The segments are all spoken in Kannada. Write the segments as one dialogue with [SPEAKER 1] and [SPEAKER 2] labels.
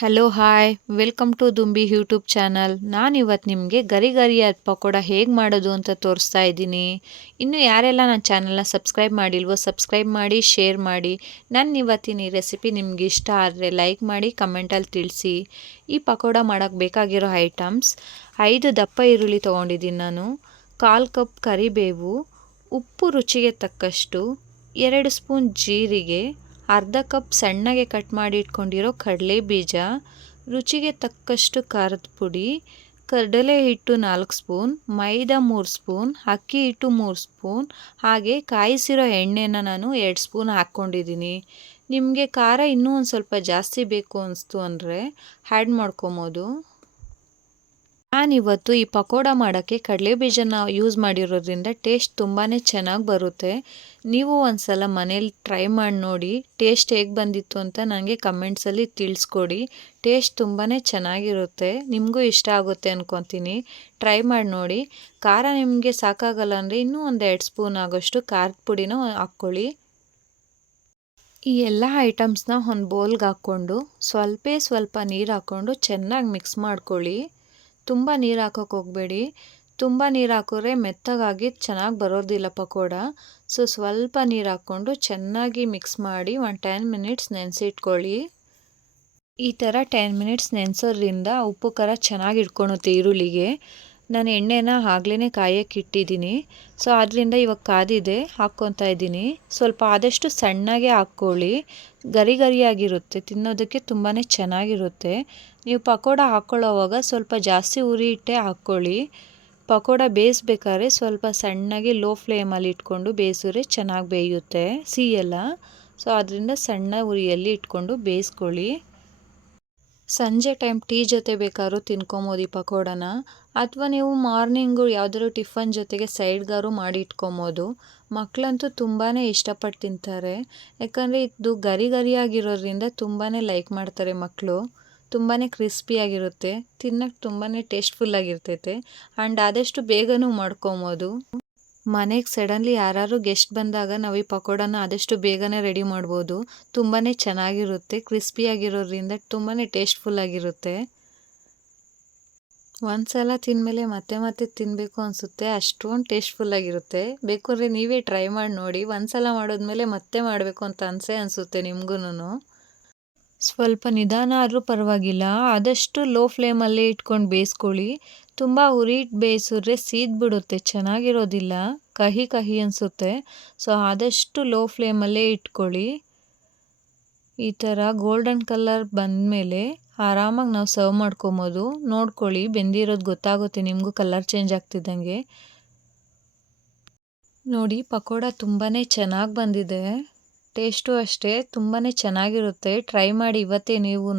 [SPEAKER 1] Hello hi welcome to Dumbi YouTube channel ನಾನಿವತ್ತು ನಿಮಗೆ ಗರಿ ಗರಿಯಾದ ಪಕೋಡ ಹೇಗೆ ಮಾಡೋದು ಅಂತ ತೋರಿಸ್ತಾ ಇದ್ದೀನಿ. ಇನ್ನು ಯಾರೆಲ್ಲ ನನ್ನ ಚಾನಲ್ನ ಸಬ್ಸ್ಕ್ರೈಬ್ ಮಾಡಿಲ್ವೋ ಸಬ್ಸ್ಕ್ರೈಬ್ ಮಾಡಿ ಶೇರ್ ಮಾಡಿ. ನನ್ನ ಇವತ್ತಿನ ಈ ರೆಸಿಪಿ ನಿಮ್ಗೆ ಇಷ್ಟ ಆದರೆ ಲೈಕ್ ಮಾಡಿ ಕಮೆಂಟಲ್ಲಿ ತಿಳಿಸಿ. ಈ ಪಕೋಡ ಮಾಡೋಕ್ಕೆ ಬೇಕಾಗಿರೋ ಐಟಮ್ಸ್ ಐದು ದಪ್ಪ ಈರುಳ್ಳಿ ತೊಗೊಂಡಿದ್ದೀನಿ ನಾನು, ಕಾಲು ಕಪ್ ಕರಿಬೇವು, ಉಪ್ಪು ರುಚಿಗೆ ತಕ್ಕಷ್ಟು, ಎರಡು ಸ್ಪೂನ್ ಜೀರಿಗೆ ಅರ್ಧ ಕಪ್ ಸಣ್ಣಗೆ ಕಟ್ ಮಾಡಿ ಇಟ್ಕೊಂಡಿರೋ ಕಡಲೆ ಬೀಜ, ರುಚಿಗೆ ತಕ್ಕಷ್ಟು ಖಾರದ ಪುಡಿ, ಕಡಲೆ ಹಿಟ್ಟು ನಾಲ್ಕು ಸ್ಪೂನ್, ಮೈದಾ ಮೂರು ಸ್ಪೂನ್, ಅಕ್ಕಿ ಹಿಟ್ಟು ಮೂರು ಸ್ಪೂನ್, ಹಾಗೆ ಕಾಯಿಸಿರೋ ಎಣ್ಣೆನ ನಾನು ಎರಡು ಸ್ಪೂನ್ ಹಾಕ್ಕೊಂಡಿದ್ದೀನಿ. ನಿಮಗೆ ಖಾರ ಇನ್ನೂ ಒಂದು ಸ್ವಲ್ಪ ಜಾಸ್ತಿ ಬೇಕು ಅನಿಸ್ತು ಅಂದರೆ ಹ್ಯಾಡ್ ಮಾಡ್ಕೊಬೋದು. ನಾನಿವತ್ತು ಈ ಪಕೋಡ ಮಾಡೋಕ್ಕೆ ಕಡಲೆ ಬೀಜನ ಯೂಸ್ ಮಾಡಿರೋದ್ರಿಂದ ಟೇಸ್ಟ್ ತುಂಬಾ ಚೆನ್ನಾಗಿ ಬರುತ್ತೆ. ನೀವು ಒಂದು ಸಲ ಮನೇಲಿ ಟ್ರೈ ಮಾಡಿ ನೋಡಿ ಟೇಸ್ಟ್ ಹೇಗೆ ಬಂದಿತ್ತು ಅಂತ ನನಗೆ ಕಮೆಂಟ್ಸಲ್ಲಿ ತಿಳಿಸ್ಕೊಡಿ. ಟೇಸ್ಟ್ ತುಂಬಾ ಚೆನ್ನಾಗಿರುತ್ತೆ. ನಿಮಗೂ ಇಷ್ಟ ಆಗುತ್ತೆ ಅಂದ್ಕೊತೀನಿ ಟ್ರೈ ಮಾಡಿ ನೋಡಿ. ಖಾರ ನಿಮಗೆ ಸಾಕಾಗಲ್ಲ ಅಂದರೆ ಇನ್ನೂ ಒಂದು ಎರಡು ಸ್ಪೂನ್ ಆಗೋಷ್ಟು ಖಾರದ ಪುಡಿನ ಹಾಕ್ಕೊಳ್ಳಿ. ಈ ಎಲ್ಲ ಐಟಮ್ಸ್ನ ಒಂದು ಬೌಲ್ಗೆ ಹಾಕ್ಕೊಂಡು, ಸ್ವಲ್ಪ ಸ್ವಲ್ಪ ನೀರು ಹಾಕ್ಕೊಂಡು ಚೆನ್ನಾಗಿ ಮಿಕ್ಸ್ ಮಾಡ್ಕೊಳ್ಳಿ. ತುಂಬ ನೀರು ಹಾಕೋಕೆ ಹೋಗಬೇಡಿ. ತುಂಬ ನೀರು ಹಾಕಿದ್ರೆ ಮೆತ್ತಗಾಗಿ ಚೆನ್ನಾಗಿ ಬರೋದಿಲ್ಲ ಪಕೋಡ ಸೊ ಸ್ವಲ್ಪ ನೀರು ಹಾಕ್ಕೊಂಡು ಚೆನ್ನಾಗಿ ಮಿಕ್ಸ್ ಮಾಡಿ ಒಂದು ಟೆನ್ ಮಿನಿಟ್ಸ್ ನೆನೆಸಿಟ್ಕೊಳ್ಳಿ. ಈ ಥರ ಟೆನ್ ಮಿನಿಟ್ಸ್ ನೆನೆಸೋದ್ರಿಂದ ಉಪ್ಪು ಖಾರ ಚೆನ್ನಾಗಿ ಇಟ್ಕೊಳುತ್ತೆ ಈರುಳ್ಳಿಗೆ. ನಾನು ಎಣ್ಣೆನ ಆಗ್ಲೇ ಕಾಯಕ್ಕೆ ಇಟ್ಟಿದ್ದೀನಿ. ಸೊ, ಅದರಿಂದ ಇವಾಗ ಕಾದಿದೆ, ಹಾಕ್ಕೊತಾ ಇದ್ದೀನಿ. ಸ್ವಲ್ಪ ಆದಷ್ಟು ಸಣ್ಣಗೆ ಹಾಕ್ಕೊಳ್ಳಿ. ಗರಿ ಗರಿಯಾಗಿರುತ್ತೆ, ತಿನ್ನೋದಕ್ಕೆ ತುಂಬಾ ಚೆನ್ನಾಗಿರುತ್ತೆ. ನೀವು ಪಕೋಡ ಹಾಕ್ಕೊಳ್ಳೋವಾಗ ಸ್ವಲ್ಪ ಜಾಸ್ತಿ ಉರಿ ಇಟ್ಟೆ ಹಾಕ್ಕೊಳ್ಳಿ. ಪಕೋಡ ಬೇಯಿಸ್ಬೇಕಾದ್ರೆ ಸ್ವಲ್ಪ ಸಣ್ಣಗೆ ಲೋ ಫ್ಲೇಮಲ್ಲಿ ಇಟ್ಕೊಂಡು ಬೇಯಿಸಿದ್ರೆ ಚೆನ್ನಾಗಿ ಬೇಯುತ್ತೆ, ಸಿಹಿಯೆಲ್ಲ. ಸೊ, ಅದರಿಂದ ಸಣ್ಣ ಉರಿಯಲ್ಲಿ ಇಟ್ಕೊಂಡು ಬೇಯಿಸ್ಕೊಳ್ಳಿ. ಸಂಜೆ ಟೈಮ್ ಟೀ ಜೊತೆ ಬೇಕಾದ್ರೂ ತಿನ್ಕೊಬೋದು ಈ ಪಕೋಡನ. ಅಥವಾ ನೀವು ಮಾರ್ನಿಂಗು ಯಾವುದಾದ್ರು ಟಿಫನ್ ಜೊತೆಗೆ ಸೈಡ್ಗಾರು ಮಾಡಿ ಇಟ್ಕೊಬೋದು. ಮಕ್ಕಳಂತೂ ತುಂಬಾ ಇಷ್ಟಪಟ್ಟು ತಿಂತಾರೆ. ಯಾಕಂದರೆ ಇದು ಗರಿ ಗರಿಯಾಗಿರೋದ್ರಿಂದ ತುಂಬಾ ಲೈಕ್ ಮಾಡ್ತಾರೆ ಮಕ್ಕಳು ತುಂಬಾ ಕ್ರಿಸ್ಪಿಯಾಗಿರುತ್ತೆ ತಿನ್ನೋಕ್ಕೆ ತುಂಬಾ ಟೇಸ್ಟ್ಫುಲ್ಲಾಗಿರ್ತೈತೆ ಆ್ಯಂಡ್ ಆದಷ್ಟು ಬೇಗನೂ ಮಾಡ್ಕೊಬೋದು. ಮನೆಗೆ ಸಡನ್ಲಿ ಯಾರಾದ್ರು ಗೆಸ್ಟ್ ಬಂದಾಗ ನಾವು ಈ ಪಕೋಡನ ಆದಷ್ಟು ಬೇಗನೆ ರೆಡಿ ಮಾಡ್ಬೋದು. ತುಂಬಾ ಚೆನ್ನಾಗಿರುತ್ತೆ, ಕ್ರಿಸ್ಪಿಯಾಗಿರೋದ್ರಿಂದ ತುಂಬಾ ಟೇಸ್ಟ್ಫುಲ್ಲಾಗಿರುತ್ತೆ ಒಂದು ಸಲ ತಿಂದಮೇಲೆ ಮತ್ತೆ ಮತ್ತೆ ತಿನ್ನಬೇಕು ಅನಿಸುತ್ತೆ, ಅಷ್ಟೊಂದು ಟೇಸ್ಟ್ಫುಲ್ಲಾಗಿರುತ್ತೆ ಬೇಕಾದ್ರೆ ನೀವೇ ಟ್ರೈ ಮಾಡಿ ನೋಡಿ ಒಂದು ಸಲ ಮಾಡಿದ್ಮೇಲೆ ಮತ್ತೆ ಮಾಡಬೇಕು ಅಂತ ಅನಿಸೇ ಅನಿಸುತ್ತೆ ನಿಮಗೂ ಸ್ವಲ್ಪ ನಿಧಾನ ಆದರೂ ಪರವಾಗಿಲ್ಲ, ಆದಷ್ಟು ಲೋ ಫ್ಲೇಮಲ್ಲೇ ಇಟ್ಕೊಂಡು ಬೇಯಿಸ್ಕೊಳ್ಳಿ. ತುಂಬ ಉರಿಟ್ಟು ಬೇಯಿಸಿದ್ರೆ ಸೀದ್ಬಿಡುತ್ತೆ, ಚೆನ್ನಾಗಿರೋದಿಲ್ಲ. ಕಹಿ ಕಹಿ ಅನಿಸುತ್ತೆ. ಸೊ, ಆದಷ್ಟು ಲೋ ಫ್ಲೇಮಲ್ಲೇ ಇಟ್ಕೊಳ್ಳಿ. ಈ ಥರ ಗೋಲ್ಡನ್ ಕಲರ್ ಬಂದಮೇಲೆ ಆರಾಮಾಗಿ ನಾವು ಸರ್ವ್ ಮಾಡ್ಕೊಬೋದು. ನೋಡ್ಕೊಳ್ಳಿ, ಬೆಂದಿರೋದು ಗೊತ್ತಾಗುತ್ತೆ, ನಿಮಗೂ ಕಲರ್ ಚೇಂಜ್ ಆಗ್ತಿದ್ದಂಗೆ. ನೋಡಿ, ಪಕೋಡ ತುಂಬಾ ಚೆನ್ನಾಗಿ ಬಂದಿದೆ. ಟೇಸ್ಟು ಅಷ್ಟೇ ತುಂಬಾ ಚೆನ್ನಾಗಿರುತ್ತೆ. ಟ್ರೈ ಮಾಡಿ ಇವತ್ತೇ ನೀವೂ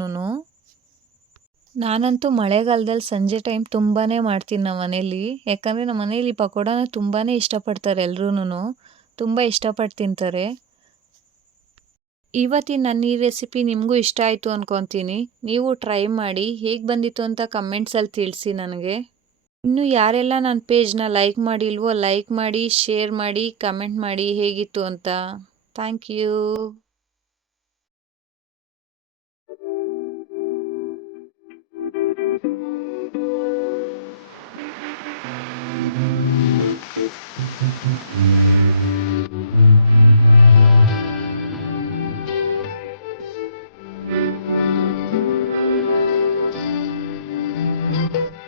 [SPEAKER 1] ನಾನಂತೂ ಮಳೆಗಾಲದಲ್ಲಿ ಸಂಜೆ ಟೈಮ್ ತುಂಬಾ ಮಾಡ್ತೀನಿ ನಮ್ಮ ಮನೇಲಿ. ಯಾಕಂದರೆ ನಮ್ಮ ಮನೇಲಿ ಪಕೋಡನ ತುಂಬಾ ಇಷ್ಟಪಡ್ತಾರೆ ಎಲ್ರೂ ತುಂಬ ಇಷ್ಟಪಟ್ಟು ತಿಂತಾರೆ. ಇವತ್ತಿನ ನನ್ನ ಈ ರೆಸಿಪಿ ನಿಮಗೂ ಇಷ್ಟ ಆಯಿತು ಅಂದ್ಕೊತೀನಿ ನೀವು ಟ್ರೈ ಮಾಡಿ ಹೇಗೆ ಬಂದಿತ್ತು ಅಂತ ಕಮೆಂಟ್ಸಲ್ಲಿ ತಿಳಿಸಿ ನನಗೆ. ಇನ್ನು ಯಾರೆಲ್ಲ ನನ್ನ ಪೇಜ್ನ ಲೈಕ್ ಮಾಡಿಲ್ವೋ ಲೈಕ್ ಮಾಡಿ ಶೇರ್ ಮಾಡಿ ಕಮೆಂಟ್ ಮಾಡಿ ಹೇಗಿತ್ತು ಅಂತ. Thank you Thank you.